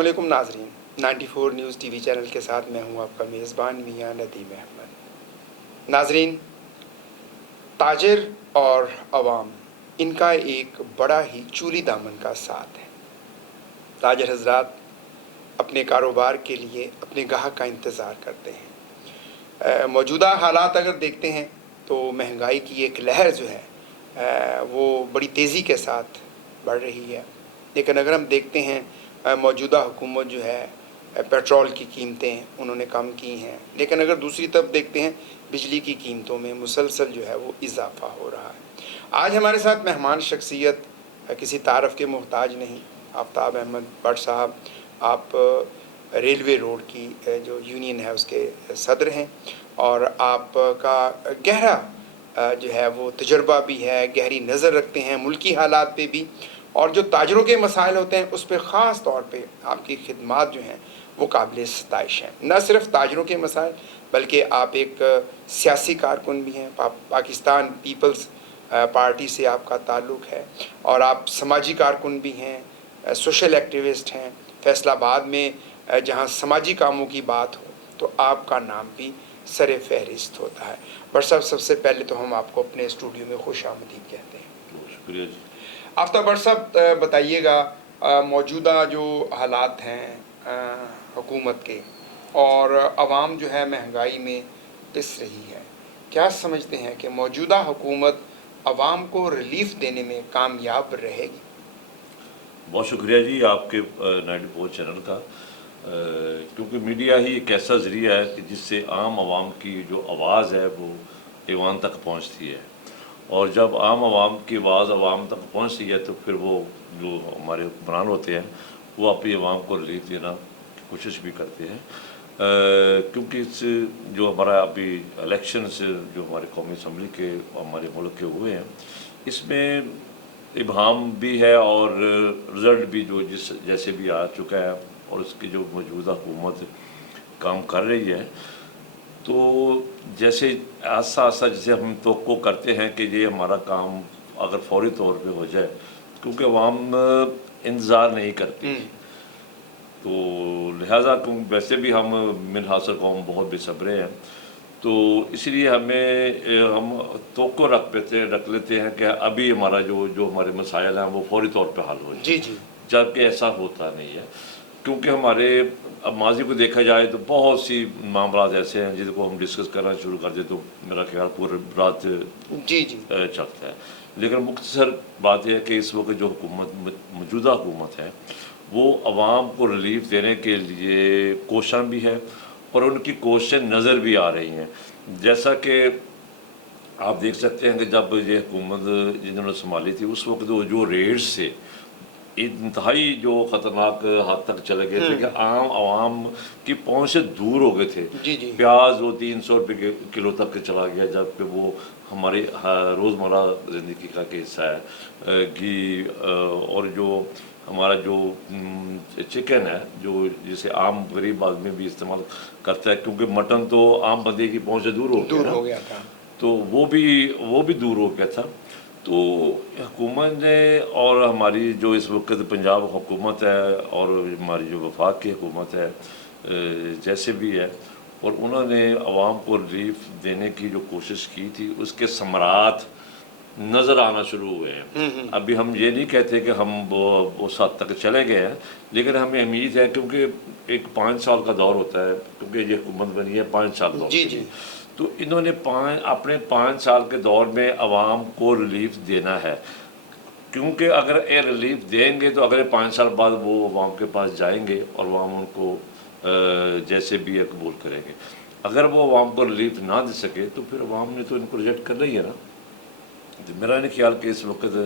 السلام علیکم ناظرین، 94 نیوز ٹی وی چینل کے ساتھ میں ہوں آپ کا میزبان میاں ندیم احمد۔ ناظرین، تاجر اور عوام ان کا ایک بڑا ہی چولی دامن کا ساتھ ہے۔ تاجر حضرات اپنے کاروبار کے لیے اپنے گاہک کا انتظار کرتے ہیں۔ موجودہ حالات اگر دیکھتے ہیں تو مہنگائی کی ایک لہر جو ہے وہ بڑی تیزی کے ساتھ بڑھ رہی ہے، لیکن اگر ہم دیکھتے ہیں موجودہ حکومت جو ہے پیٹرول کی قیمتیں انہوں نے کم کی ہیں، لیکن اگر دوسری طرف دیکھتے ہیں بجلی کی قیمتوں میں مسلسل جو ہے وہ اضافہ ہو رہا ہے۔ آج ہمارے ساتھ مہمان شخصیت کسی تعارف کے محتاج نہیں، آفتاب احمد بٹ صاحب، آپ ریلوے روڈ کی جو یونین ہے اس کے صدر ہیں، اور آپ کا گہرا جو ہے وہ تجربہ بھی ہے، گہری نظر رکھتے ہیں ملکی حالات پہ بھی، اور جو تاجروں کے مسائل ہوتے ہیں اس پہ خاص طور پہ آپ کی خدمات جو ہیں وہ قابل ستائش ہیں۔ نہ صرف تاجروں کے مسائل بلکہ آپ ایک سیاسی کارکن بھی ہیں، پاکستان پیپلز پارٹی سے آپ کا تعلق ہے، اور آپ سماجی کارکن بھی ہیں، سوشل ایکٹیوسٹ ہیں۔ فیصل آباد میں جہاں سماجی کاموں کی بات ہو تو آپ کا نام بھی سر فہرست ہوتا ہے۔ بٹ صاحب، سب سے پہلے تو ہم آپ کو اپنے اسٹوڈیو میں خوش آمدید کہتے ہیں۔ شکریہ جی۔ آفتاب بٹ صاحب، بتائیے گا موجودہ جو حالات ہیں حکومت کے، اور عوام جو ہے مہنگائی میں پس رہی ہے، کیا سمجھتے ہیں کہ موجودہ حکومت عوام کو ریلیف دینے میں کامیاب رہے گی؟ بہت شکریہ جی آپ کے 94 چینل کا، کیونکہ میڈیا ہی ایک ایسا ذریعہ ہے کہ جس سے عام عوام کی جو آواز ہے وہ ایوان تک پہنچتی ہے، اور جب عام عوام کی آواز عوام تک پہنچتی ہے تو پھر وہ جو ہمارے حکمران ہوتے ہیں وہ اپنی عوام کو ریلیف دینا کی کوشش بھی کرتے ہیں، کیونکہ اس جو ہمارا ابھی الیکشنز جو ہمارے قومی اسمبلی کے ہمارے ملک کے ہوئے ہیں، اس میں ابہام بھی ہے اور رزلٹ بھی جو جیسے بھی آ چکا ہے، اور اس کی جو موجودہ حکومت کام کر رہی ہے، تو جیسے آہستہ آہستہ جیسے ہم توقع کرتے ہیں کہ یہ ہمارا کام اگر فوری طور پہ ہو جائے، کیونکہ عوام انتظار نہیں کرتی، تو لہٰذا ویسے بھی ہم منحصر قوم بہت بے صبرے ہیں، تو اس لیے ہم توقع رکھ لیتے ہیں کہ ابھی ہمارا جو ہمارے مسائل ہیں وہ فوری طور پہ حل ہو جائے، جی، جبکہ ایسا ہوتا نہیں ہے، کیونکہ ہمارے اب ماضی کو دیکھا جائے تو بہت سی معاملات ایسے ہیں جن کو ہم ڈسکس کرنا شروع کر دیں تو میرا خیال پورے رات چلتا ہے، لیکن مختصر بات یہ ہے کہ اس وقت جو موجودہ حکومت ہے وہ عوام کو ریلیف دینے کے لیے کوشاں بھی ہے، اور ان کی کوششیں نظر بھی آ رہی ہیں، جیسا کہ آپ دیکھ سکتے ہیں کہ جب یہ حکومت جنہوں نے سنبھالی تھی اس وقت جو ریٹس سے انتہائی جو خطرناک حد تک چلے گئے تھے کہ عام عوام کی پہنچ سے دور ہو گئے تھے، پیاز وہ 300 روپے کلو تک چلا گیا، جبکہ وہ ہماری روزمرہ زندگی کا حصہ ہے، گھی اور جو ہمارا جو چکن ہے جو جسے عام غریب آدمی بھی استعمال کرتا ہے، کیونکہ مٹن تو عام بندے کی پہنچ سے دور ہو گیا تھا، تو وہ بھی دور ہو گیا تھا، تو حکومت نے اور ہماری جو اس وقت پنجاب حکومت ہے اور ہماری جو وفاق کی حکومت ہے جیسے بھی ہے، اور انہوں نے عوام کو ریلیف دینے کی جو کوشش کی تھی اس کے ثمرات نظر آنا شروع ہوئے ہیں۔ ابھی ہم یہ نہیں کہتے کہ ہم اس حد تک چلے گئے ہیں، لیکن ہمیں امید ہے، کیونکہ ایک 5 سال کا دور ہوتا ہے، کیونکہ یہ حکومت بنی ہے 5 سال دور کے لیے، تو انہوں نے اپنے 5 سال کے دور میں عوام کو ریلیف دینا ہے، کیونکہ اگر یہ ریلیف دیں گے تو اگلے 5 سال بعد وہ عوام کے پاس جائیں گے اور عوام ان کو جیسے بھی ہے قبول کریں گے۔ اگر وہ عوام کو ریلیف نہ دے سکے تو پھر عوام نے تو ان کو ریجیکٹ کرنا ہی ہے نا۔ میرا نہیں خیال کہ اس وقت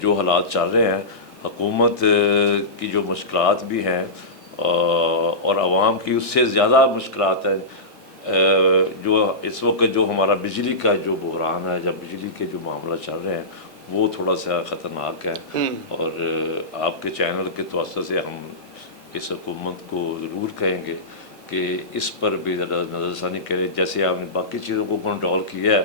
جو حالات چل رہے ہیں، حکومت کی جو مشکلات بھی ہیں اور عوام کی اس سے زیادہ مشکلات ہیں، جو اس وقت جو ہمارا بجلی کا جو بحران ہے یا بجلی کے جو معاملہ چل رہے ہیں وہ تھوڑا سا خطرناک ہے، اور آپ کے چینل کے توسط سے ہم اس حکومت کو ضرور کہیں گے کہ اس پر بھی نظر ثانی کرے، جیسے آپ نے باقی چیزوں کو کنٹرول کیا ہے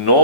9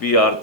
PR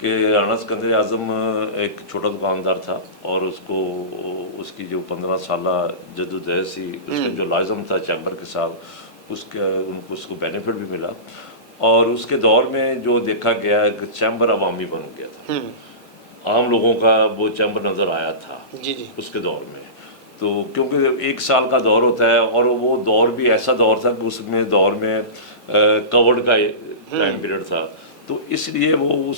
کہ رانا اسکندر اعظم ایک چھوٹا دکاندار تھا اور اس کی جو 15 سالہ جدوجہد سی، اس کا جو لازم تھا چیمبر کے ساتھ، اس کو بینیفٹ بھی ملا، اور اس کے دور میں جو دیکھا گیا کہ چیمبر عوامی بن گیا تھا، عام لوگوں کا وہ چیمبر نظر آیا تھا اس کے دور میں. تو کیونکہ 1 سال کا دور ہوتا ہے، اور وہ دور بھی ایسا دور تھا کہ اس میں دور میں کووڈ کا ٹائم پیریڈ تھا، تو اس لیے وہ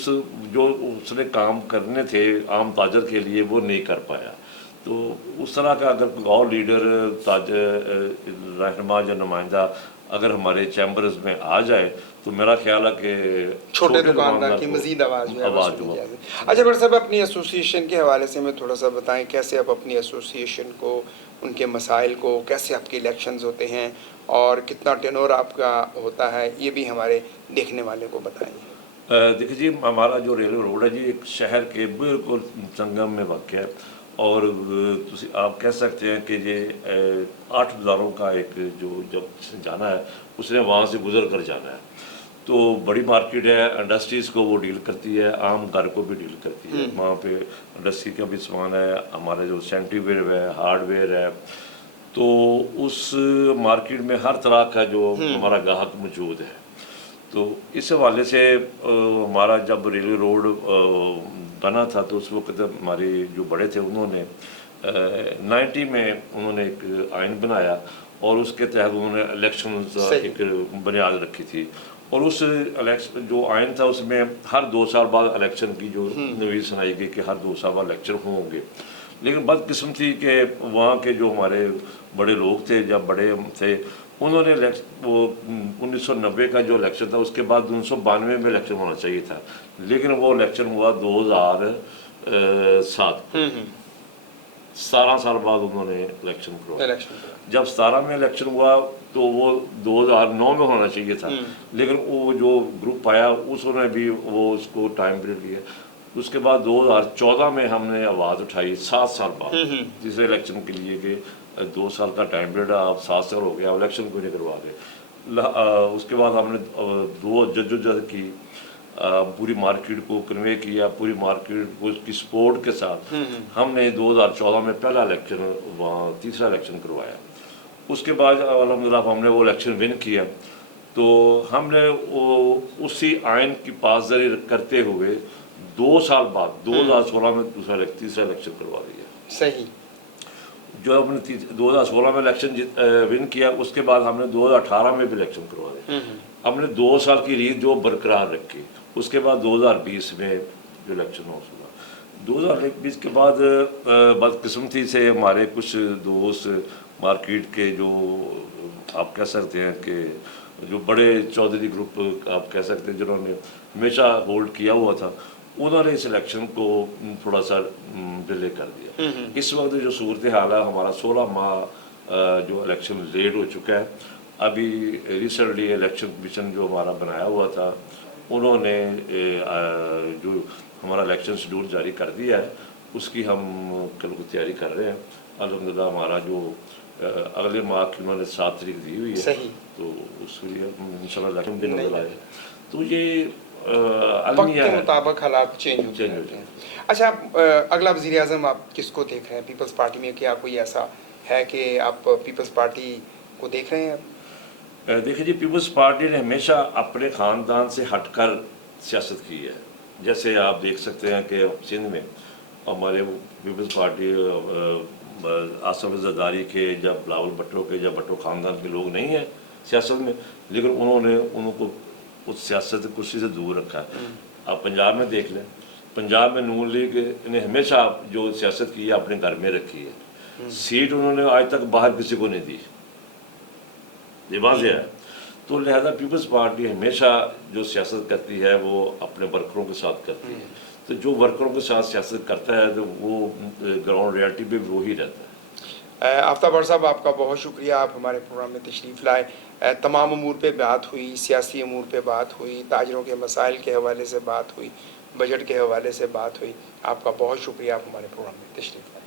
جو اس نے کام کرنے تھے عام تاجر کے لیے وہ نہیں کر پایا. تو اس طرح کا اگر کوئی اور لیڈر، تاجر، رہنما یا نمائندہ اگر ہمارے چیمبرز میں آ جائے تو میرا خیال ہے کہ چھوٹے دکاندار کی مزید آواز جو ہے وہ سنی جائے. اچھا بٹ صاحب، اپنی ایسوسیشن کے حوالے سے میں تھوڑا سا بتائیں، کیسے آپ اپنی ایسوسیشن کو، ان کے مسائل کو، کیسے آپ کے الیکشنز ہوتے ہیں اور کتنا ٹینور آپ کا ہوتا ہے، یہ بھی ہمارے دیکھنے والے کو بتائیں. دیکھیے جی، ہمارا جو ریلوے روڈ ہے جی ایک شہر کے بالکل سنگم میں واقع ہے، اور آپ کہہ سکتے ہیں کہ یہ 8 بازاروں کا ایک جو جب جانا ہے اس نے وہاں سے گزر کر جانا ہے. تو بڑی مارکیٹ ہے، انڈسٹریز کو وہ ڈیل کرتی ہے، عام گھر کو بھی ڈیل کرتی ہے. وہاں پہ انڈسٹری کا بھی سامان ہے، ہمارے جو سینٹری ویئر ہے، ہارڈ ویئر ہے. تو اس مارکیٹ میں ہر طرح کا جو ہمارا گاہک موجود ہے. تو اس حوالے سے ہمارا جب ریلوے روڈ بنا تھا تو اس وقت ہمارے جو بڑے تھے انہوں نے 90 میں انہوں نے ایک آئین بنایا، اور اس کے تحت انہوں نے الیکشن ایک بنیاد رکھی تھی. اور اس الیکشن جو آئین تھا اس میں ہر 2 سال بعد الیکشن کی جو نویز سنائی گئی کہ ہر 2 سال بعد الیکشن ہوں گے. لیکن بد تھی کہ وہاں کے جو ہمارے بڑے لوگ تھے، جب بڑے تھے، انہوں نے وہ 1990 کا جو الیکشن تھا اس کے بعد 1992 میں الیکشن ہونا چاہیے تھا، لیکن وہ الیکشن ہوا 2007 کو. 17 سال بعد انہوں نے الیکشن کروایا. جب 17 میں الیکشن ہوا تو وہ 2009 میں ہونا چاہیے تھا، لیکن وہ جو گروپ آیا اس نے بھی وہ اس کو ٹائم پیریڈ لیا. اس کے بعد 2014 میں ہم نے آواز اٹھائی 7 سال بعد تیسرے الیکشن کے لیے کہ 2 سال کا ٹائم پیریڈ، آپ 7 سال ہو گیا، الیکشن کو نہیں کروا گئے. اس کے بعد ہم نے 2 جدوجہد کی، پوری مارکیٹ کو کنوے کیا، پوری مارکیٹ کو اس کی سپورٹ کے ساتھ ہم نے 2014 میں پہلا الیکشن، وہاں تیسرا الیکشن کروایا. اس کے بعد الحمدللہ ہم نے وہ الیکشن ون کیا. تو ہم نے اسی آئین کی پاسداری کرتے ہوئے 2 سال بعد 2016 میں تیسرا الیکشن کروا دیا. صحیح. جو ہم نے 2016 میں الیکشن ون کیا، اس کے بعد ہم نے 2018 میں بھی الیکشن کروا دیا. ہم نے 2 سال کی ریت جو برقرار رکھی. اس کے بعد 2020 میں جو الیکشن ہوا، 2020 کے بعد بدقسمتی سے ہمارے کچھ دوست مارکیٹ کے جو آپ کہہ سکتے ہیں کہ جو بڑے چودھری گروپ آپ کہہ سکتے ہیں جنہوں نے ہمیشہ ہولڈ کیا ہوا تھا، انہوں نے اس الیکشن کو تھوڑا سا ڈیلے کر دیا. اس وقت جو صورتحال ہے، ہمارا 16 ماہ جو الیکشن لیٹ ہو چکا ہے. ابھی ریسنٹلی الیکشن کمیشن جو ہمارا بنایا ہوا تھا انہوں نے جو ہمارا الیکشن شیڈول جاری کر دیا ہے، اس کی ہم کل کو تیاری کر رہے ہیں. الحمدللہ ہمارا جو اگلے ماہ کی انہوں نے 7 تاریخ دی ہوئی ہے، تو اس کے لیے انشاءاللہ الیکشن بھی نظر آئے. تو یہ وقت کے مطابق حالات چینج ہوتے ہیں. اچھا، اگلا وزیر اعظم آپ کس کو دیکھ رہے ہیں پیپلز پارٹی میں؟ کیا کوئی ایسا ہے کہ آپ پیپلز پارٹی کو دیکھ رہے ہیں؟ دیکھیے جی، پیپلز پارٹی نے ہمیشہ اپنے خاندان سے ہٹ کر سیاست کی ہے. جیسے آپ دیکھ سکتے ہیں کہ سندھ میں ہمارے پیپلز پارٹی آصف زرداری کے، جب بلاول بھٹو کے، جب بھٹو خاندان کے لوگ نہیں ہیں سیاست میں، لیکن انہوں کو اس سیاست کرسی سے دور رکھا ہے. آپ پنجاب میں دیکھ لیں، پنجاب میں نون لیگ نے ہمیشہ جو سیاست کی ہے اپنے گھر میں رکھی ہے. سیٹ انہوں نے آج تک باہر کسی کو نہیں دی، یہ واضح ہے. تو لہذا پیپلز پارٹی ہمیشہ جو سیاست کرتی ہے وہ اپنے ورکروں کے ساتھ کرتی ہے. تو جو ورکروں کے ساتھ سیاست کرتا ہے تو وہ گراؤنڈ ریالٹی پہ وہی رہتا ہے. آفتاب بٹ صاحب، آپ کا بہت شکریہ، آپ ہمارے پروگرام میں تشریف لائے. تمام امور پہ بات ہوئی، سیاسی امور پہ بات ہوئی، تاجروں کے مسائل کے حوالے سے بات ہوئی، بجٹ کے حوالے سے بات ہوئی. آپ کا بہت شکریہ، آپ ہمارے پروگرام میں تشریف لائے.